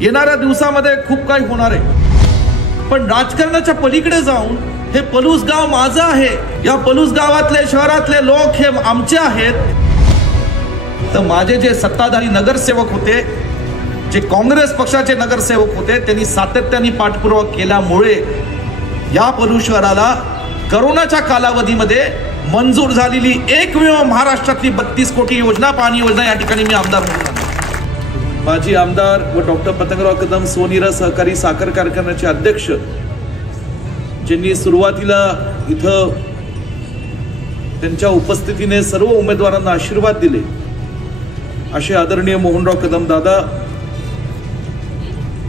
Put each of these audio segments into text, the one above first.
येणाऱ्या दिवसामध्ये खूप काही होणार आहे, पण राजकारणाच्या पलीकडे जाऊन हे पलूस गाव माझं आहे, या पलूस गावातले शहरातले लोक हे आमचे आहेत. तर माझे जे सत्ताधारी नगरसेवक होते, जे काँग्रेस पक्षाचे नगरसेवक होते, त्यांनी सातत्याने पाठपुरावा केल्यामुळे या पलूस शहराला करोनाच्या कालावधीमध्ये मंजूर झालेली एकमेव महाराष्ट्रातली 32 कोटी योजना, पाणी योजना, या ठिकाणी मी आमदार म्हणून, माजी आमदार व डॉक्टर पतंगराव कदम सोनीरा सहकारी साखर कारखान्याचे अध्यक्ष, ज्यांनी सुरुवातीला इथं त्यांच्या उपस्थितीने सर्व उमेदवारांना आशीर्वाद दिले, असे आदरणीय मोहनराव कदम दादा,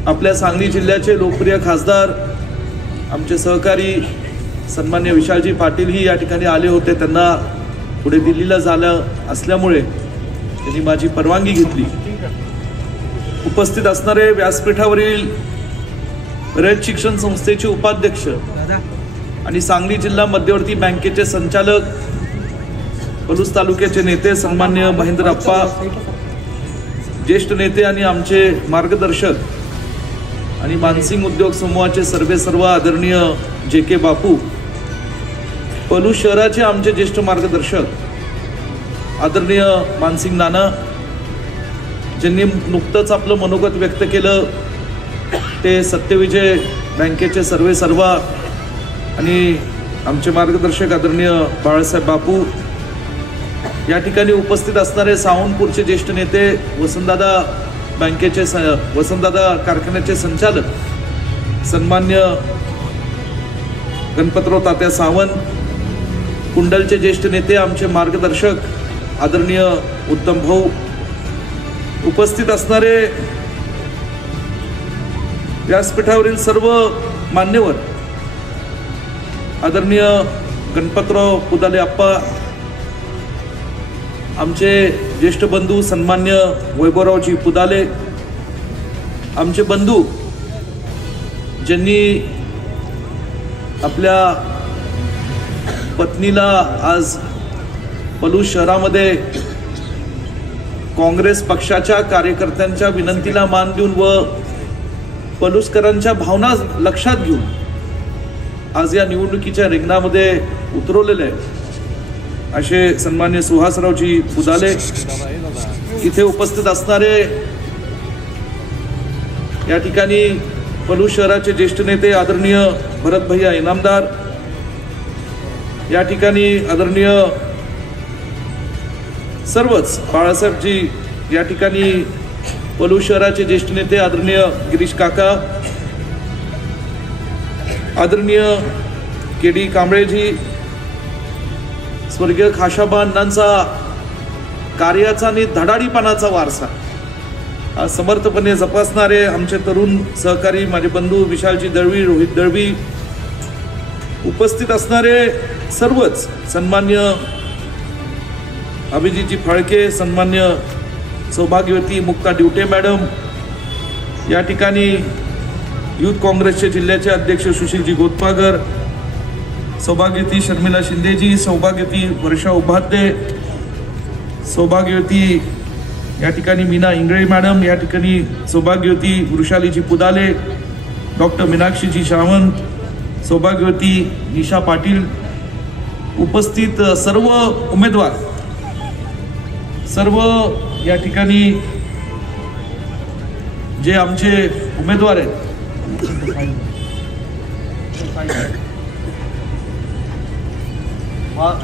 आपल्या सांगली जिल्ह्याचे लोकप्रिय खासदार, आमचे सहकारी सन्मान्य विशालजी पाटीलही या ठिकाणी आले होते. त्यांना पुढे दिल्लीला झालं असल्यामुळे त्यांनी माझी परवानगी घेतली. उपस्थित असणारे व्यासपीठावरील रयत शिक्षण संस्थेचे उपाध्यक्ष आणि सांगली जिल्हा मध्यवर्ती बँकेचे संचालक, पलूस तालुक्याचे नेते सन्मान्य महेंद्र अप्पा, ज्येष्ठ नेते आणि आमचे मार्गदर्शक आणि मानसिंग उद्योग समूहाचे सर्व आदरणीय JK बापू, पलूस शहराचे आमचे ज्येष्ठ मार्गदर्शक आदरणीय मानसिंग नाना, ज्यांनी नुकतंच आपलं मनोगत व्यक्त केलं, ते सत्यविजय बँकेचे सर्व आणि आमचे मार्गदर्शक आदरणीय बाळासाहेब बापू, या ठिकाणी उपस्थित असणारे सावंतपूरचे ज्येष्ठ नेते, वसंतदादा बँकेचे वसंतदादा कारखान्याचे संचालक सन्मान्य गणपतराव तात्या सावंत, कुंडलचे ज्येष्ठ नेते आमचे मार्गदर्शक आदरणीय उत्तम भाऊ, उपस्थित असणारे व्यासपीठावरील सर्व मान्यवर, आदरणीय गणपतराव पुदाले अप्पा, आमचे ज्येष्ठ बंधू सन्मान्य वैभवरावजी पुदाले, आमचे बंधू ज्यांनी आपल्या पत्नीला आज पलूस शहरामध्ये काँग्रेस पक्षाच्या कार्यकर्त्यांच्या विनंतीला मान देऊन व पलूसकरांच्या भावना लक्षात घेऊन आज या निवडणुकीच्या रिंगणामध्ये उतरवलेले आहे, असे सन्मान्य सुहासरावजी पुदाले, इथे उपस्थित असणारे या ठिकाणी पलूस शहराचे ज्येष्ठ नेते आदरणीय भरत भैया इनामदार, या ठिकाणी आदरणीय सर्वच बाळासाहेबजी, या ठिकाणी पलूस शहराचे ज्येष्ठ नेते आदरणीय गिरीश काका, आदरणीय KD कांबळेजी, स्वर्गीय खाशाबा अण्णांचा कार्याचा आणि धडाडीपणाचा वारसा समर्थपणे जपासणारे आमचे तरुण सहकारी, माझे बंधू विशालजी दळवी, रोहित दळवी, उपस्थित असणारे सर्वच सन्मान्य अभिजितजी फाळके, सन्मान्य सौभाग्यवती मुक्ता डिवटे मॅडम, या ठिकाणी युथ काँग्रेसचे जिल्ह्याचे अध्यक्ष सुशीलजी गोतपागर, सौभाग्यवती शर्मिला शिंदेजी, सौभाग्यवती वर्षा उपाध्ये, सौभाग्यवती या ठिकाणी मीना इंगळे मॅडम, या ठिकाणी सौभाग्यवती वृषालीजी पुदाले, डॉक्टर मीनाक्षीजी सावंत, सौभाग्यवती निशा पाटील, उपस्थित सर्व उमेदवार, सर्व या ठिकाणी जे आमचे उमेदवार आहेत,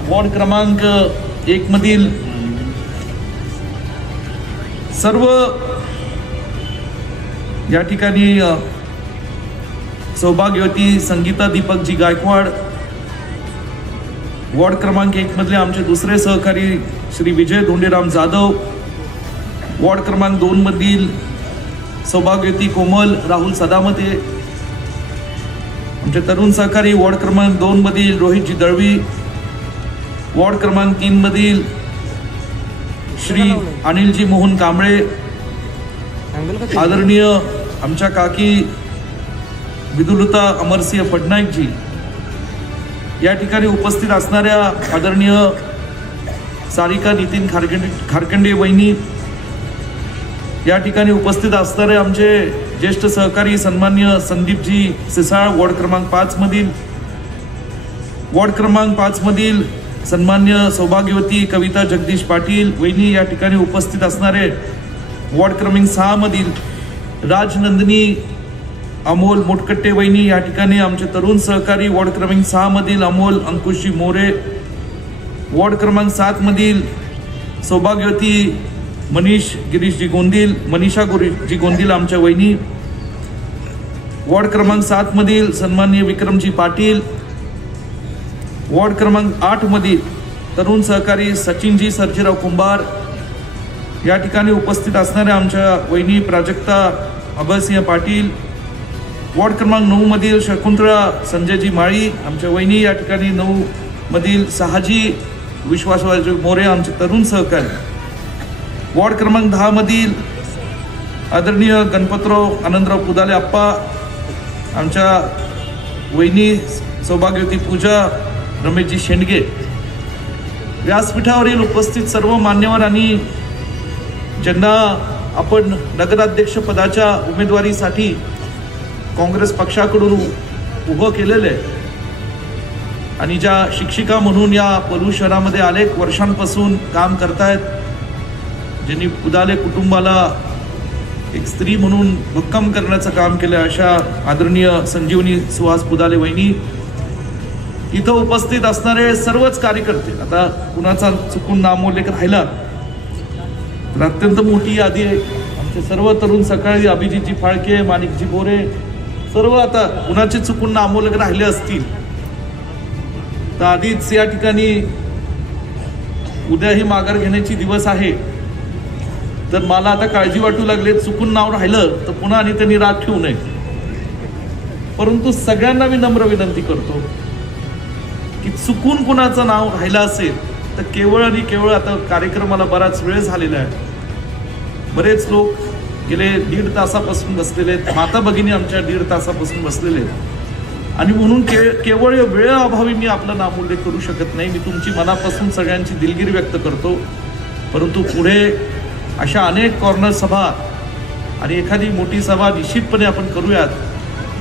वॉर्ड क्रमांक 1 मधील सर्व या ठिकाणी सौभाग्यवती संगीता दीपकजी गायकवाड, वॉर्ड क्रमांक 1 मधले आमचे दुसरे सहकारी श्री विजय धोंडेराम जाधव, वॉर्ड क्रमांक 2 मधील सौभाग्यवती कोमल राहुल सदामते, आमचे तरुण सहकारी वॉर्ड क्रमांक 2 मधील रोहितजी दळवी, वॉर्ड क्रमांक 3 मधील श्री अनिलजी मोहन कांबळे, आदरणीय आमच्या काकी विदुलता अमरसिंह पटनायकजी, या ठिकाणी उपस्थित असणाऱ्या आदरणीय सारिका नितीन खारकंडे वहिनी, या ठिकाणी उपस्थित असणारे आमचे ज्येष्ठ सहकारी सन्मान्य संदीपजी सिसाळ वॉर्ड क्रमांक 5 मधील सन्मान्य सौभाग्यवती कविता जगदीश पाटील वहिनी या ठिकाणी उपस्थित असणारे वॉर्ड क्रमांक 6 मधील राजनंदिनी अमोल मोटकट्टे वहिनी या ठिकाणी आमचे तरुण सहकारी वॉर्ड क्रमांक 6 मधील अमोल अंकुशजी मोरे, वॉर्ड क्रमांक 7 मधील सौभाग्यवती मनीषा गिरीशजी गोंदील आमच्या वहिनी, वॉर्ड क्रमांक 7 मधील सन्माननीय विक्रमजी पाटील, वॉर्ड क्रमांक 8 मधील तरुण सहकारी सचिनजी सर्जेराव कुंभार या ठिकाणी उपस्थित असणाऱ्या आमच्या वहिनी प्राजक्ता अभयसिंह पाटील, वॉर्ड क्रमांक 9 मधील शकुंतळा संजयजी माळी आमच्या वहिनी या ठिकाणी 9 मधील सहाजी विश्वासराव मोरे आमचे तरुण सहकारी, वॉर्ड क्रमांक 10 मधील आदरणीय गणपतराव आनंदराव पुदाले आप्पा आमच्या वहिनी सौभाग्यवती पूजा रमेशजी शेंडगे, व्यासपीठावरील उपस्थित सर्व मान्यवर आणि ज्यांना आपण नगराध्यक्ष पदाच्या उमेदवारीसाठी काँग्रेस पक्षाकडून उभं केलेलं आहे आणि ज्या शिक्षिका म्हणून या पलूस शहरामध्ये अनेक वर्षांपासून काम करतायत, ज्यांनी पुदाले कुटुंबाला एक स्त्री म्हणून भक्कम करण्याचं काम केलं, अशा आदरणीय संजीवनी सुहास पुदाले वहिनी, इथं उपस्थित असणारे सर्वच कार्यकर्ते, आता कुणाचा चुकून नामोल्लेख राहिला तर अत्यंत मोठी यादी आहे. आमचे सर्व तरुण सकाळी अभिजितजी फाळके, माणिकजी बोरे, सर्व आता कुणाचे चुकून नामोल्लेख राहिले असतील तर आधीच या ठिकाणी उद्याही माघार घेण्याची दिवस आहे, तर मला आता काळजी वाटू लागले चुकून नाव राहिलं तर पुन्हा आणि त्यांनी राग ठेवू नये. परंतु सगळ्यांना मी नम्र विनंती करतो की चुकून कुणाचं नाव राहिलं असेल तर केवळ आणि केवळ, आता कार्यक्रमाला बराच वेळ झालेला आहे, बरेच लोक गेले 1.5 तासापासून बसलेले आहेत, माता भगिनी आमच्या 1.5 तासापासून बसलेले आहेत आणि म्हणून केवळ वेळेअभावी मी आपलं नामोल्लेख करू शकत नाही. मी तुमची मनापासून सगळ्यांची दिलगिरी व्यक्त करतो, परंतु पुढे अशा अनेक कॉर्नर सभा आणि एखादी मोठी सभा निश्चितपणे आपण करूयात,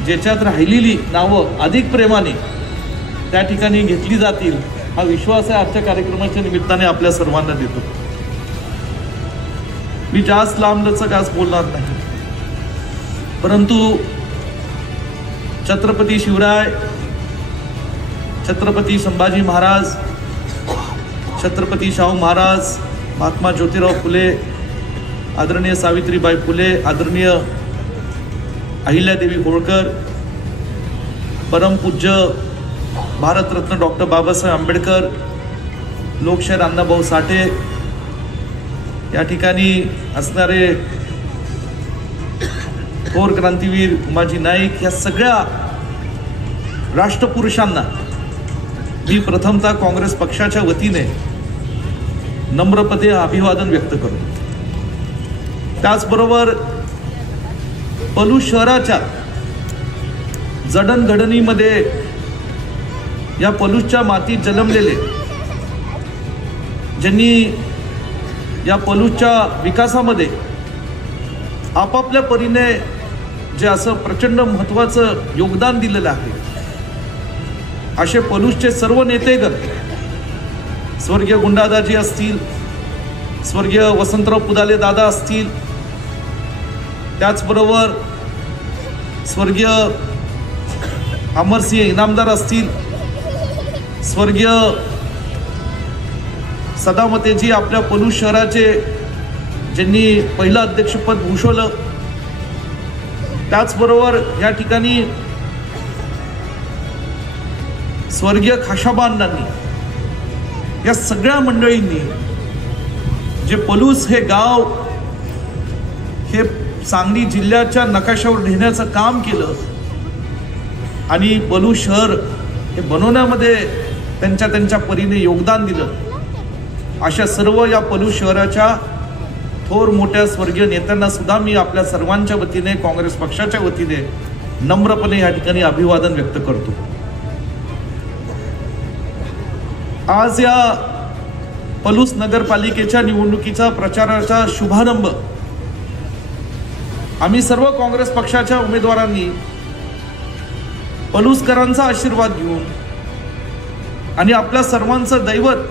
ज्याच्यात राहिलेली नावं अधिक प्रेमाने त्या ठिकाणी घेतली जातील, हा विश्वास आहे आजच्या कार्यक्रमाच्या निमित्ताने आपल्या सर्वांना देतो. मी जास्त लांबलचक आज बोलणार नाही, परंतु छत्रपती शिवराय, छत्रपती संभाजी महाराज, छत्रपती शाहू महाराज, महात्मा ज्योतिराव फुले, आदरणीय सावित्रीबाई फुले, आदरणीय अहिल्यादेवी होळकर, परमपूज्य भारतरत्न डॉक्टर बाबासाहेब आंबेडकर, लोकशाहीर अण्णाभाऊ साठे, या ठिकाणी असणारे थोर क्रांतीवीर उमाजी नाईक, या सगळ्या राष्ट्रपुरुषांना मी प्रथमतः काँग्रेस पक्षाच्या वतीने नम्रपणे अभिवादन व्यक्त करतो. त्याचबरोबर पलूस शहराच्या जडणघडणीमध्ये या पलूसच्या मातीत जन्मलेले, ज्यांनी या पलूसच्या विकासामध्ये आपापल्या परीने जे असं प्रचंड महत्त्वाचं योगदान दिलेलं आहे, असे पलूसचे सर्व नेतेगण, स्वर्गीय गुंडादाजी असतील, स्वर्गीय वसंतराव पुदाले दादा असतील, त्याचबरोबर स्वर्गीय अमरसिंह इनामदार असतील, स्वर्गीय सदामतेजी आपल्या पलूस शहराचे ज्यांनी पहिलं अध्यक्षपद भूषवलं, त्याचबरोबर या ठिकाणी स्वर्गीय खाशाबांनांनी, या सगळ्या मंडळींनी जे पलूस हे गाव हे सांगली जिल्ह्याच्या नकाशावर नेण्याचं काम केलं आणि पलूस शहर हे बनवण्यामध्ये त्यांच्या परीने योगदान दिलं, अशा सर्व या पलूस शहराच्या थोर मोठ्या स्वर्गीय नेत्यांना सुद्धा मी आपल्या सर्वांच्या वतीने, काँग्रेस पक्षाच्या वतीने नम्रपणे या ठिकाणी अभिवादन व्यक्त करतो. आज या पलूस नगरपालिकेच्या निवडणुकीचा प्रचाराचा शुभारंभ आम्ही सर्व काँग्रेस पक्षाच्या उमेदवारांनी पलुसकरांचा आशीर्वाद घेऊन आणि आपल्या सर्वांचं दैवत,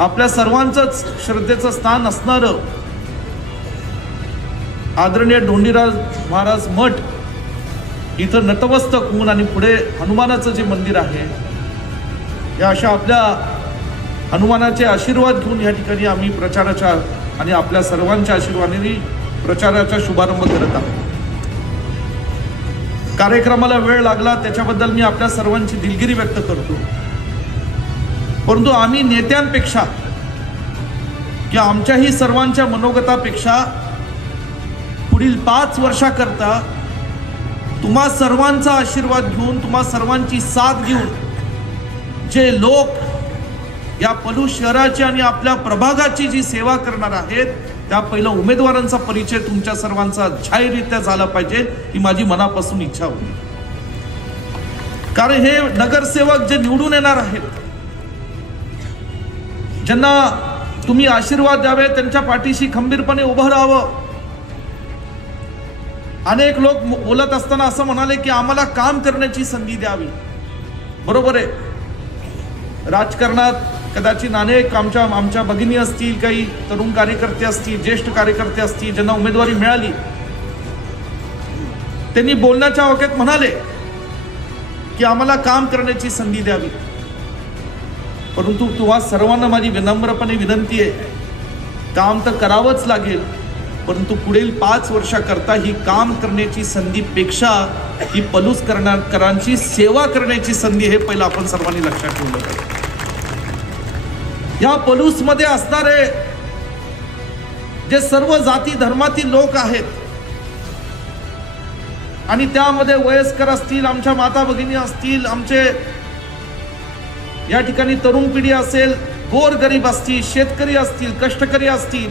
आपल्या सर्वांचंच श्रद्धेचं स्थान असणारं आदरणीय ढोंडीराज महाराज मठ इथं नतमस्तक होऊन आणि पुढे हनुमानाचं जे मंदिर आहे या अशा आपल्या हनुमानाचे आशीर्वाद घेऊन या ठिकाणी आम्ही प्रचाराच्या आणि आपल्या सर्वांच्या आशीर्वादाने प्रचाराचा शुभारंभ करत आहोत. कार्यक्रमाला वेळ लागला त्याच्याबद्दल मी आपल्या सर्वांची दिलगिरी व्यक्त करतो. परंतु आम्ही नेत्यांपेक्षा किंवा आमच्याही सर्वांच्या मनोगतापेक्षा पुढील 5 वर्षाकरता तुम्हा सर्वांचा आशीर्वाद घेऊन, तुम्हा सर्वांची साथ घेऊन जे लोक या पलूस शहराची आणि आपल्या प्रभागाची जी सेवा करणार आहेत त्या पहिला उमेदवारांचा परिचय तुमच्या सर्वांचा जाहीररित्या झाला पाहिजे ही माझी मनापासून इच्छा होती. कारण हे नगरसेवक जे निवडून येणार आहेत, ज्यांना तुम्ही आशीर्वाद द्यावे, त्यांच्या पाठीशी खंबीरपणे उभं राहावं. अनेक लोक बोलत असताना असं म्हणाले की आम्हाला काम करण्याची संधी द्यावी. बरोबर आहे, राजकारणात कदाचित अनेक आमच्या भगिनी असतील, काही तरुण कार्यकर्ते असतील, ज्येष्ठ कार्यकर्ते असतील, ज्यांना उमेदवारी मिळाली, त्यांनी बोलण्याच्या वाक्यात म्हणाले की आम्हाला काम करण्याची संधी द्यावी. परंतु तुम्हा सर्वांना माझी विनम्रपणे विनंती आहे, काम तर करावंच लागेल, परंतु पुढील 5 वर्षाकरता ही काम करण्याची संधीपेक्षा ही पलुसकरांची सेवा करण्याची संधी हे पहिलं आपण सर्वांनी लक्षात ठेवलं पाहिजे. या पलूसमध्ये असणारे जे सर्व जाती धर्मातील लोक आहेत आणि त्यामध्ये वयस्कर असतील, आमच्या माता भगिनी असतील, आमचे या ठिकाणी तरुण पिढी असेल, गोरगरीब असतील, शेतकरी असतील, कष्टकरी असतील,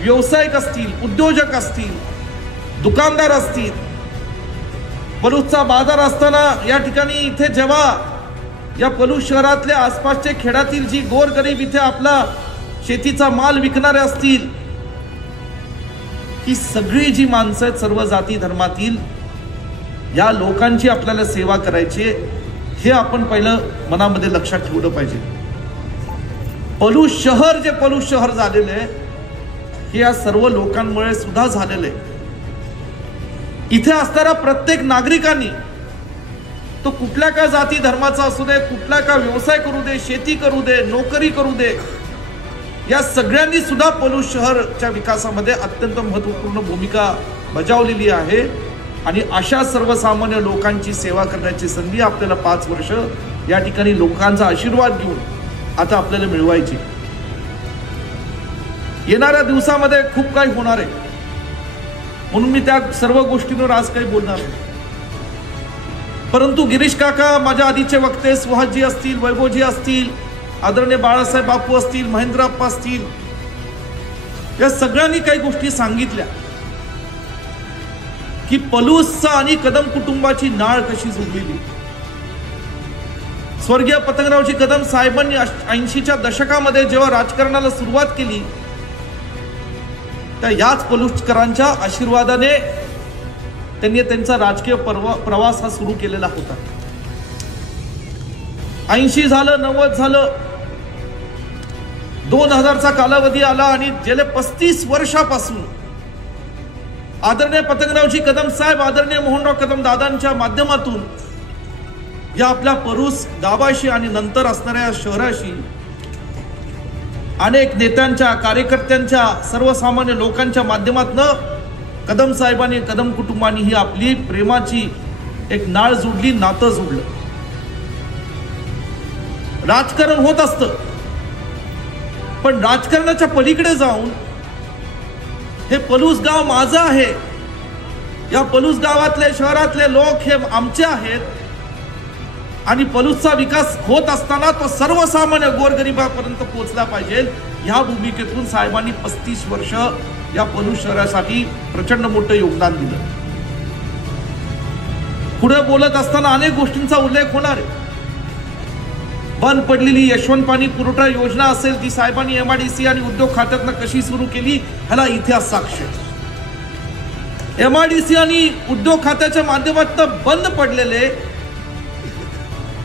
व्यावसायिक असतील, उद्योजक असतील, दुकानदार असतील. पलूसचा बाजार असताना या ठिकाणी इथे जेव्हा या पलूस शहरातल्या आसपासच्या खेड्यातील जी गोरगरीब इथे आपला शेतीचा माल विकणारे असतील, ही सगळी जी माणसं आहेत सर्व जाती धर्मातील, या लोकांची आपल्याला सेवा करायची हे आपण पहिलं मनामध्ये लक्षात ठेवलं पाहिजे. पलूस शहर जे पलूस शहर झालेलं आहे हे या सर्व लोकांमुळे सुद्धा झालेलं आहे. इथे असणाऱ्या प्रत्येक नागरिकांनी, तो कुठल्या का जाती धर्माचा असू दे, कुठला का व्यवसाय करू दे, शेती करू दे, नोकरी करू दे, या सगळ्यांनी सुद्धा पलूस शहरच्या विकासामध्ये अत्यंत महत्त्वपूर्ण भूमिका बजावलेली आहे. आणि अशा सर्वसामान्य लोकांची सेवा करण्याची संधी आपल्याला 5 वर्ष या ठिकाणी लोकांचा आशीर्वाद घेऊन आता आपल्याला मिळवायची. येणाऱ्या दिवसामध्ये खूप काही होणार आहे, म्हणून मी त्या सर्व गोष्टींवर आज काही बोलणार नाही. परंतु गिरीश काका, माझ्या आधीचे वक्ते सुहासजी असतील, वैभवजी असतील, आदरणीय बाळासाहेब बापू असतील, महेंद्रप्पा असतील, या सगळ्यांनी काही गोष्टी सांगितल्या की पलूसचा आणि कदम कुटुंबाची नाळ कशी जोडलेली. स्वर्गीय पतंगरावजी कदम साहेबांनी 80च्या दशकामध्ये जेव्हा राजकारणाला सुरुवात केली, त्या याच पलूसकरांच्या आशीर्वादाने त्यांनी त्यांचा राजकीय प्रवास हा सुरू केलेला होता. 80 झालं, 90 झालं, 2000चा कालावधी आला आणि गेले 35 वर्षापासून आदरणीय पतंगरावजी कदम साहेब, आदरणीय मोहनराव कदम दादांच्या माध्यमातून या आपल्या पलूस गावाशी आणि नंतर असणाऱ्या शहराशी अनेक नेत्यांच्या, कार्यकर्त्यांच्या, सर्वसामान्य लोकांच्या माध्यमातून कदम साहेबांनी, कदम कुटुंबांनी ही आपली प्रेमाची एक नाळ जोडली, नातं जोडलं. राजकारण होत असतं, पण राजकारणाच्या पलीकडे जाऊन हे पलूस गाव माझं आहे, या पलूस गावातले, शहरातले लोक हे आमचे आहेत आणि पलूसचा विकास होत असताना तो सर्वसामान्य गोरगरिबापर्यंत पोहोचला पाहिजे. ह्या भूमिकेतून साहेबांनी 35 वर्ष या पलूस शहरासाठी प्रचंड मोठं योगदान दिलं. पुढे बोलत असताना अनेक गोष्टींचा उल्लेख होणार आहे. बंद पडलेली यशवंत पाणी पुरवठा योजना असेल, ती साहेबांनी MIDC आणि उद्योग खात्यातनं कशी सुरू केली ह्याला इतिहास साक्ष. MIDC आणि उद्योग खात्याच्या माध्यमातून बंद पडलेले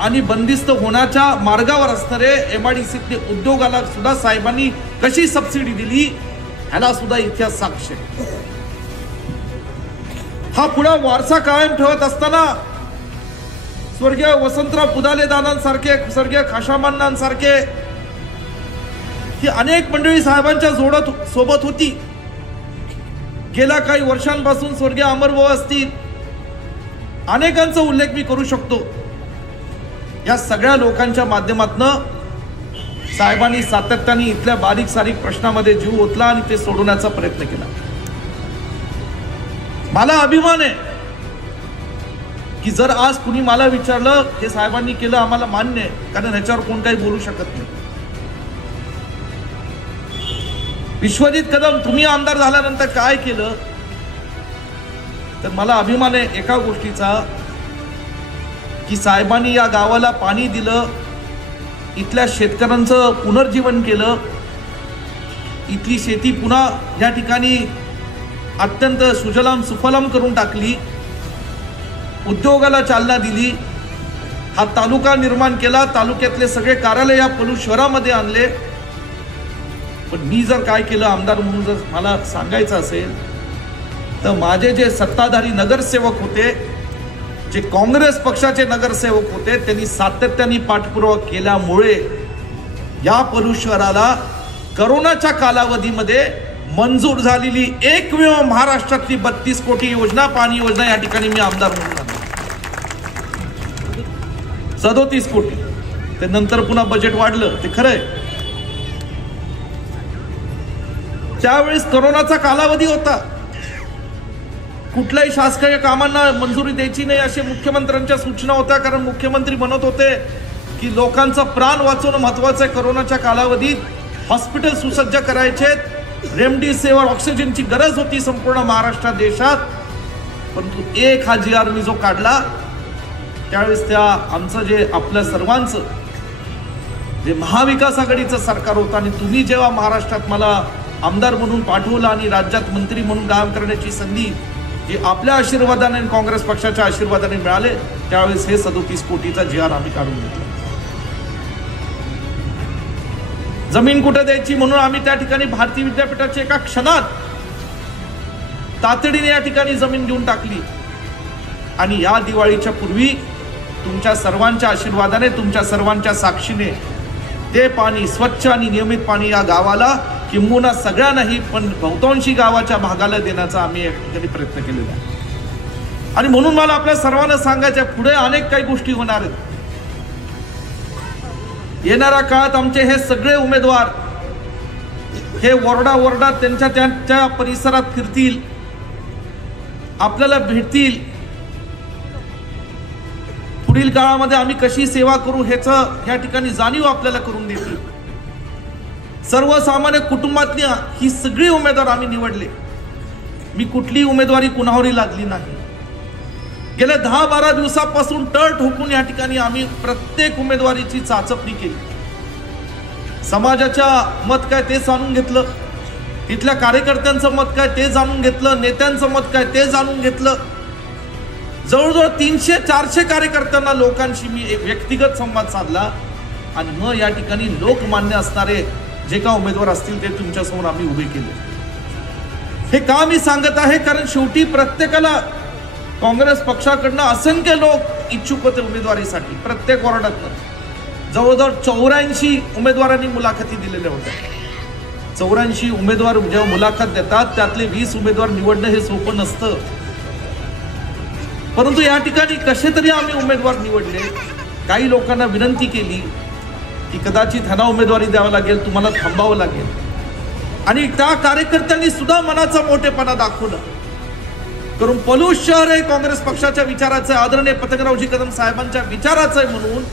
आणि बंदिस्त होण्याच्या मार्गावर असणारे MIDCतले उद्योगाला सुद्धा साहेबांनी कशी सबसिडी दिली ह्याला सुद्धा इतिहास साक्ष आहे. हा पुढे वारसा कायम ठेवत असताना स्वर्गीय वसंतराव पुदाले दादांसारखे, स्वर्गीय खाशामांनांसारखे ही अनेक मंडळी साहेबांच्या सोबत होती. गेल्या काही वर्षांपासून स्वर्गीय अमरभाऊ असतील, अनेकांचा उल्लेख मी करू शकतो. या सगळ्या लोकांच्या माध्यमातून साहेबांनी सातत्याने इथल्या बारीक सारीक प्रश्नामध्ये जीव ओतला आणि ते सोडवण्याचा प्रयत्न केला. मला अभिमान आहे की जर आज कुणी मला विचारलं हे साहेबांनी केलं आम्हाला मान्य आहे, कारण ह्याच्यावर कोण काही बोलू शकत नाही. विश्वजित कदम तुम्ही आमदार झाल्यानंतर काय केलं, तर मला अभिमान आहे एका गोष्टीचा की साहेबांनी या गावाला पाणी दिलं, इथल्या शेतकऱ्यांचं पुनर्जीवन केलं, इथली शेती पुन्हा या ठिकाणी अत्यंत सुजलाम सुफलाम करून टाकली, उद्योगाला चालना दिली, हा तालुका निर्माण केला, तालुक्यातले सगळे कार्यालय या पलूस शहरामध्ये आणले. पण मी जर काय केलं आमदार म्हणून जर मला सांगायचं असेल तर माझे जे सत्ताधारी नगरसेवक होते, जे काँग्रेस पक्षाचे नगरसेवक होते, त्यांनी सातत्याने पाठपुरावा केल्यामुळे या पलूस शहराला करोनाच्या कालावधीमध्ये मंजूर झालेली एकमेव महाराष्ट्रातली 32 कोटी योजना, पाणी योजना या ठिकाणी मी आमदार म्हणून आणली. 37 कोटी. ते नंतर पुन्हा बजेट वाढलं, ते खरंय. त्यावेळेस करोनाचा कालावधी होता, कुठल्याही शासकीय कामांना मंजुरी द्यायची नाही असे मुख्यमंत्र्यांच्या सूचना होत्या. कारण मुख्यमंत्री म्हणत होते की लोकांचा प्राण वाचवणं महत्वाचं आहे. करोनाच्या कालावधीत हॉस्पिटल सुसज्ज करायचे, रेमडेसिवीर ऑक्सिजनची गरज होती संपूर्ण महाराष्ट्र देशात. परंतु एक हा GR मी जो काढला त्यावेळेस त्या आमचं जे आपल्या सर्वांचं जे महाविकास आघाडीचं सरकार होतं आणि तुम्ही जेव्हा महाराष्ट्रात मला आमदार म्हणून पाठवलं आणि राज्यात मंत्री म्हणून काम करण्याची संधी जी आपल्या आशीर्वादाने आणि काँग्रेस पक्षाच्या आशीर्वादाने मिळाले, त्यावेळेस हे 37 कोटीचा GR आम्ही काढून घेतला. जमीन कुठे द्यायची म्हणून आम्ही त्या ठिकाणी भारतीय विद्यापीठाची एका क्षणात तातडीने या ठिकाणी जमीन घेऊन टाकली. आणि या दिवाळीच्या पूर्वी तुमच्या सर्वांच्या आशीर्वादाने, तुमच्या सर्वांच्या साक्षीने ते पाणी, स्वच्छ आणि नियमित पाणी या गावाला, किंबहुना सगळ्यांनाही पण बहुतांशी गावाच्या भागाला देण्याचा आम्ही या ठिकाणी प्रयत्न केलेला आहे. आणि म्हणून मला आपल्या सर्वांना सांगायचं आहे, पुढे अनेक काही गोष्टी होणार आहेत. येणाऱ्या काळात आमचे हे सगळे उमेदवार हे वॉर्डा त्यांच्या परिसरात फिरतील, आपल्याला भेटतील. पुढील काळामध्ये आम्ही कशी सेवा करू ह्याचं या ठिकाणी जाणीव आपल्याला करून देतील. सर्वसामान्य कुटुंबातली ही सगळी उमेदवार आम्ही निवडले. मी कुठली उमेदवारी कुणावरही लादली नाही. गेल्या 10-12 दिवसापासून टळ ठोकून या ठिकाणी आम्ही प्रत्येक उमेदवारीची चाचपणी केली. समाजाच्या मत काय ते जाणून घेतलं, तिथल्या कार्यकर्त्यांचं मत काय ते जाणून घेतलं, नेत्यांचं मत काय ते जाणून घेतलं. जवळजवळ 300-400 कार्यकर्त्यांना लोकांशी मी एक व्यक्तिगत संवाद साधला आणि मग या ठिकाणी लोकमान्य असणारे जे का उमेदवार असतील ते तुमच्यासमोर आम्ही उभे केले. हे का मी सांगत आहे, कारण शेवटी प्रत्येकाला काँग्रेस पक्षाकडनं असंख्य लोक इच्छुक होते उमेदवारीसाठी. प्रत्येक वॉर्डातनं जवळजवळ 84 उमेदवारांनी मुलाखती दिलेल्या होत्या. 84 उमेदवार जेव्हा मुलाखत देतात त्यातले 20 उमेदवार निवडणं हे सोपं नसतं. परंतु या ठिकाणी कसे तरी आम्ही उमेदवार निवडले. काही लोकांना विनंती केली की कदाचित ह्यांना उमेदवारी द्यावं लागेल, तुम्हाला थांबावं लागेल. आणि त्या कार्यकर्त्यांनी सुद्धा मनाचा मोठेपणा दाखवला. करून पलूस शहर हे काँग्रेस पक्षाच्या विचाराचं, आदरणीय पतंगरावजी कदम साहेबांच्या विचाराचं आहे म्हणून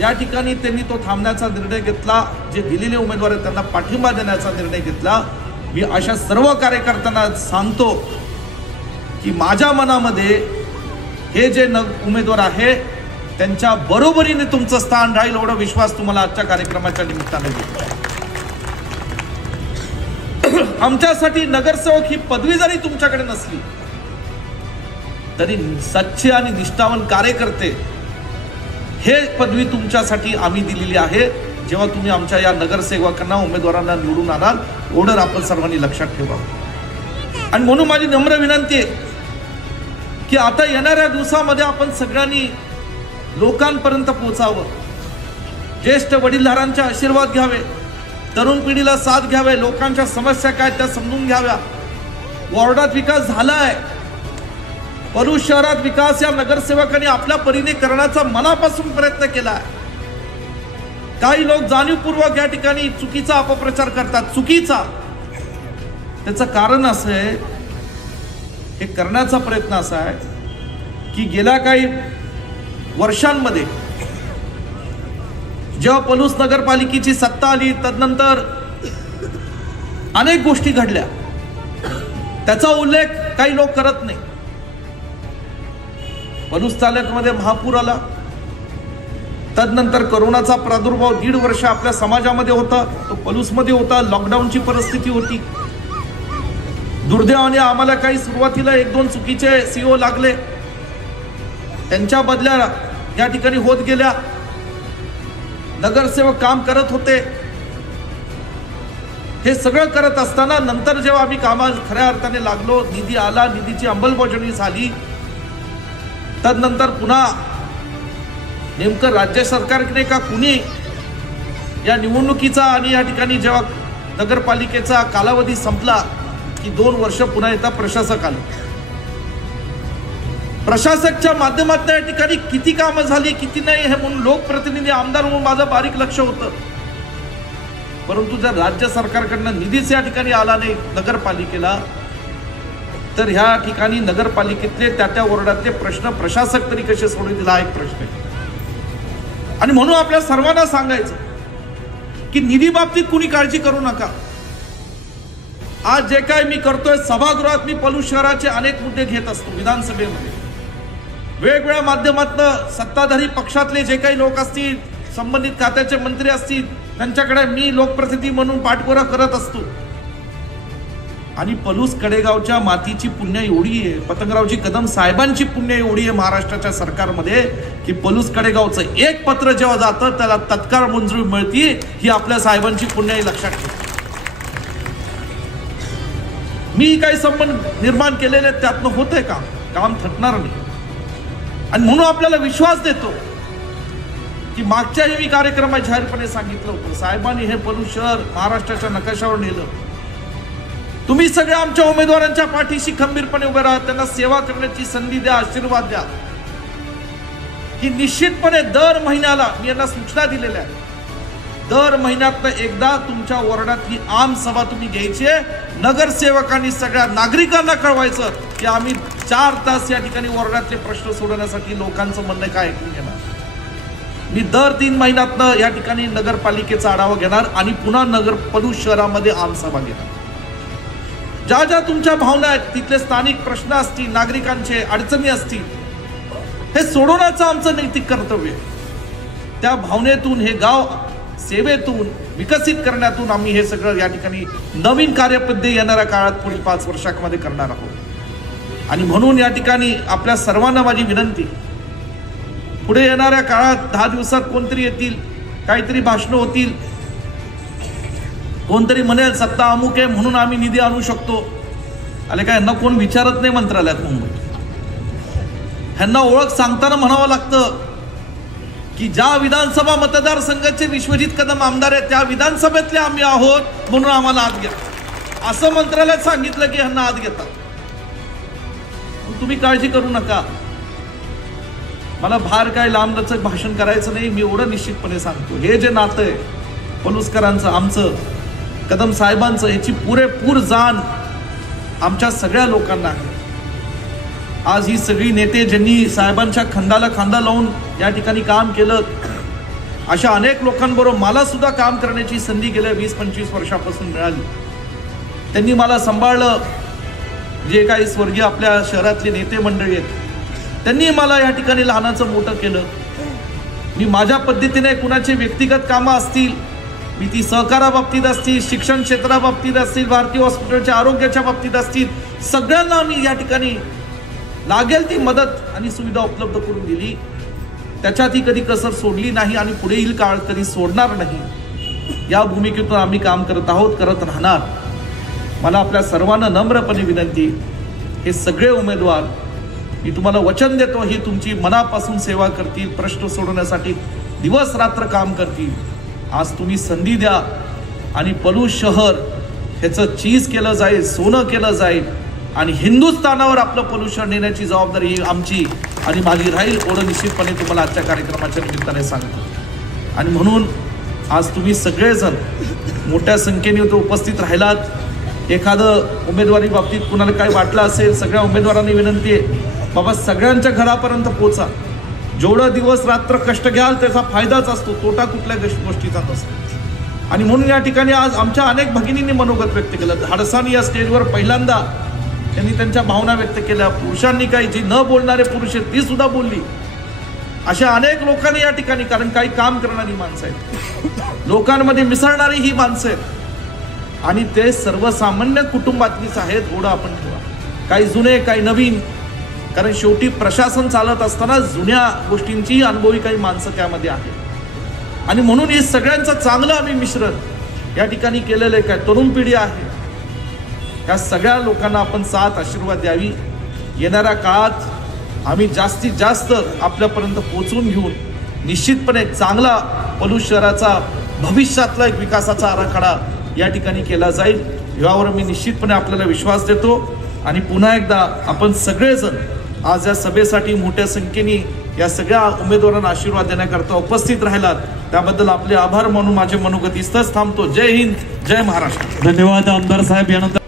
या ठिकाणी त्यांनी तो थांबण्याचा निर्णय घेतला. जे दिलेले उमेदवार आहेत त्यांना पाठिंबा देण्याचा निर्णय घेतला. मी अशा सर्व कार्यकर्त्यांना सांगतो की माझ्या मनामध्ये हे जे उमेदवार आहे त्यांच्या बरोबरीने तुमचं स्थान राहील एवढा विश्वास तुम्हाला आजच्या कार्यक्रमाच्या निमित्ताने देतो. आमच्यासाठी नगरसेवक ही पदवी जरी तुमच्याकडे नसली तरी सच्चे आणि निष्ठावान कार्यकर्ते हे पदवी तुमच्यासाठी आम्ही दिलेली आहे. जेव्हा तुम्ही आमच्या या नगरसेवकांना उमेदवारांना निवडून आणाल एवढं आपण सर्वांनी लक्षात ठेवा. आणि म्हणून माझी नम्र विनंती आहे की आता येणाऱ्या दिवसामध्ये आपण सगळ्यांनी लोकांपर्यंत पोहोचावं. ज्येष्ठ वडीलधारांचे आशीर्वाद घ्यावे, तरुण पिढीला साथ घ्यावे, लोकांच्या समस्या काय त्या समजून घ्याव्या. वॉर्डात विकास झालाय, पलूस शहरात विकास या नगरसेवकांनी आपल्या परीने करण्याचा मनापासून प्रयत्न केलाय. काही लोक जाणीवपूर्वक या ठिकाणी चुकीचा अपप्रचार करतात, चुकीचा. त्याचं कारण असं आहे, हे करण्याचा प्रयत्न असा आहे की गेल्या काही वर्षांमध्ये जेव्हा पलूस नगरपालिकेची सत्ता आली तदनंतर अनेक गोष्टी घडल्या, त्याचा उल्लेख काही लोक करत नाही. पलूस तालुक्यामध्ये महापूर आला, तदनंतर कोरोनाचा प्रादुर्भाव 1.5 वर्ष आपल्या समाजामध्ये होता, तो पलूसमध्ये होता. लॉकडाऊनची परिस्थिती होती. दुर्दैवाने आम्हाला काही सुरुवातीला 1-2 चुकीचे सीओ लागले, त्यांच्या बदल्या या ठिकाणी होत गेल्या. नगरसेवक काम करत होते. हे सगळं करत असताना नंतर जेव्हा आम्ही कामात खऱ्या अर्थाने लागलो, निधी आला, निधीची अंमलबजावणी झाली, तदनंतर पुन्हा नेमकं राज्य सरकारने का कुणी या निवडणुकीचा आणि या ठिकाणी जेव्हा नगरपालिकेचा कालावधी संपला की 2 वर्ष पुन्हा येता प्रशासक आले. प्रशासकच्या माध्यमातून या ठिकाणी किती कामं झाली किती नाही हे म्हणून लोकप्रतिनिधी आमदार म्हणून माझं बारीक लक्ष होतं. परंतु जर राज्य सरकारकडनं निधीच या ठिकाणी आला नाही नगरपालिकेला, तर ह्या ठिकाणी नगरपालिकेतले त्या वॉर्डातले प्रश्न प्रशासक तरी कसे सोडवतील हा एक प्रश्न आहे. आणि म्हणून आपल्या सर्वांना सांगायचं की निधी बाबतीत कुणी काळजी करू नका. आज जे काय मी करतोय, सभागृहात मी पलूस शहराचे अनेक मुद्दे घेत असतो. विधानसभेमध्ये वेगवेगळ्या माध्यमातून सत्ताधारी पक्षातले जे काही लोक असतील, संबंधित खात्याचे मंत्री असतील, त्यांच्याकडे मी लोकप्रतिनिधी म्हणून पाठपुरा करत असतो. आणि पलूस कडेगावच्या मातीची पुण्य एवढी आहे, पतंगरावजी कदम साहेबांची पुण्य एवढी आहे महाराष्ट्राच्या सरकारमध्ये की पलूस कडेगावचं एक पत्र जेव्हा जातं त्याला तत्काळ मंजुरी मिळते. ही आपल्या साहेबांची पुण्य लक्षात ठेवा. मी काही संबंध निर्माण केलेले त्यातनं होतंय काम थकणार नाही. आणि म्हणून आपल्याला विश्वास देतो की मागच्याही मी कार्यक्रमात जाहीरपणे सांगितलं होतं, साहेबांनी हे पलूस शहर महाराष्ट्राच्या नकाशावर नेलं. तुम्ही सगळे आमच्या उमेदवारांच्या पाठीशी खंबीरपणे उभे राहा, त्यांना सेवा करण्याची संधी द्या, आशीर्वाद द्या. ही निश्चितपणे दर महिन्याला मी यांना सूचना दिलेल्या आहे, दर महिन्यात एकदा तुमच्या वॉर्डातली आम सभा तुम्ही घ्यायची. नगरसेवकांनी सगळ्या नागरिकांना कळवायचं की आम्ही 4 तास या ठिकाणी वॉर्डातले प्रश्न सोडवण्यासाठी लोकांचं म्हणणं काय ऐकून घेणार. मी दर 3 महिन्यातनं या ठिकाणी नगरपालिकेचा आढावा घेणार आणि पुन्हा पलूस शहरामध्ये आम सभा घेणार. ज्या ज्या तुमच्या भावना आहेत, तिथले स्थानिक प्रश्न असतील, नागरिकांचे अडचणी असतील, हे सोडवण्याचं आमचं नैतिक कर्तव्य आहे. त्या भावनेतून हे गाव सेवेतून विकसित करण्यातून आम्ही हे सगळं या ठिकाणी नवीन कार्यपद्धती येणाऱ्या काळात पुढील 5 वर्षांमध्ये करणार आहोत. आणि म्हणून या ठिकाणी आपल्या सर्वांना माझी विनंती, पुढे येणाऱ्या काळात 10 दिवसात कोणतरी येतील, काहीतरी भाषणं होतील, कोणतरी म्हणेल सत्ता अमुक आहे म्हणून आम्ही निधी आणू शकतो. आले काय, यांना कोण विचारत नाही मंत्रालयात मुंबईत. ह्यांना ओळख सांगताना म्हणावं लागतं की ज्या विधानसभा मतदारसंघाचे विश्वजित कदम आमदार आहेत त्या विधानसभेतले आम्ही आहोत म्हणून आम्हाला आत घ्या, असं मंत्रालयात सांगितलं की ह्यांना आत घेतात. तुम्ही काळजी करू नका. मला बाहेर काय लांबलचक भाषण करायचं नाही. मी एवढं निश्चितपणे सांगतो, हे जे नातं आहे पलूसकरांचं, आमचं, कदम साहेबांचं, याची पुरेपूर जाण आमच्या सगळ्या लोकांना आहे. आज ही सगळी नेते ज्यांनी साहेबांच्या खांद्याला खांदा लावून या ठिकाणी काम केलं, अशा अनेक लोकांबरोबर मला सुद्धा काम करण्याची संधी गेल्या 20-25 वर्षापासून मिळाली. त्यांनी मला सांभाळलं. जे काही स्वर्गीय आपल्या शहरातले नेते मंडळी आहेत त्यांनी मला या ठिकाणी लहानाचं मोठं केलं. मी माझ्या पद्धतीने कुणाचे व्यक्तिगत कामं असतील, मी ती सहकाराबाबतीत असतील, शिक्षण क्षेत्राबाबतीत असतील, भारतीय हॉस्पिटलच्या आरोग्याच्या बाबतीत असतील, सगळ्यांना मी या ठिकाणी लागेल ती मदत आणि सुविधा उपलब्ध करून दिली, त्याच्यातही कधी कसर सोडली नाही आणि पुढील काळ कधी सोडणार नाही, या भूमिकेतून आम्ही काम करत आहोत, करत राहणार. मला आपल्या सर्वांना नम्रपणे विनंती, हे सगळे उमेदवार मी तुम्हाला वचन देतो, ही तुमची मनापासून सेवा करतील, प्रश्न सोडवण्यासाठी दिवस रात्र काम करतील. आज तुम्ही संधी द्या आणि पलूस शहर ह्याचं चीज केलं जाईल, सोनं केलं जाईल आणि हिंदुस्थानावर आपलं पलूस शहर नेण्याची जबाबदारी ही आमची आणि माझी राहील, एवढं निश्चितपणे तुम्हाला आजच्या कार्यक्रमाच्या निमित्ताने सांगतो. आणि म्हणून आज तुम्ही सगळेजण मोठ्या संख्येने इथं उपस्थित राहिलात. एखादं उमेदवारी बाबतीत कुणाला काही वाटलं असेल, सगळ्या उमेदवारांनी विनंती आहे, बाबा सगळ्यांच्या घरापर्यंत पोहोचा. जेवढा दिवस रात्र कष्ट घ्याल त्याचा फायदाच असतो, तोटा कुठल्या गोष्टीचा नसतो. आणि म्हणून या ठिकाणी आज आमच्या अनेक भगिनींनी मनोगत व्यक्त केलं. धाडसानी या स्टेजवर पहिल्यांदा त्यांनी त्यांच्या भावना व्यक्त केल्या. पुरुषांनी काही, जी न बोलणारे पुरुष आहेत ती सुद्धा बोलली. अशा अनेक लोकांनी या ठिकाणी, कारण काही काम करणारी माणसं आहेत, लोकांमध्ये मिसळणारी ही माणसं आहेत आणि ते सर्वसामान्य कुटुंबातलीच आहेत, एवढं आपण ठेवा. काही जुने, काही नवीन, कारण शेवटी प्रशासन चालत असताना जुन्या गोष्टींची अनुभवी काही माणसं त्यामध्ये आहेत. आणि म्हणून हे सगळ्यांचं चांगलं आम्ही मिश्रण या ठिकाणी केलेलं आहे. काय तरुण पिढी आहे, या सगळ्या लोकांना आपण साथ आशीर्वाद द्यावी. येणाऱ्या काळात आम्ही जास्तीत जास्त आपल्यापर्यंत पोहोचवून घेऊन निश्चितपणे चांगला पलूस शहराचा भविष्यातला एक विकासाचा आराखडा या ठिकाणी केला जाईल, यावर मी निश्चितपणे आपल्याला विश्वास देतो. आणि पुन्हा एकदा आपण सगळेजण आज या सभेसाठी मोठ्या संख्येने या सगळ्या उमेदवारांना आशीर्वाद देण्याकरता उपस्थित राहिलात, त्याबद्दल आपले आभार मानून माझे मनोगत इथंच थांबतो. जय हिंद, जय महाराष्ट्र. धन्यवाद आमदार साहेब. यानंतर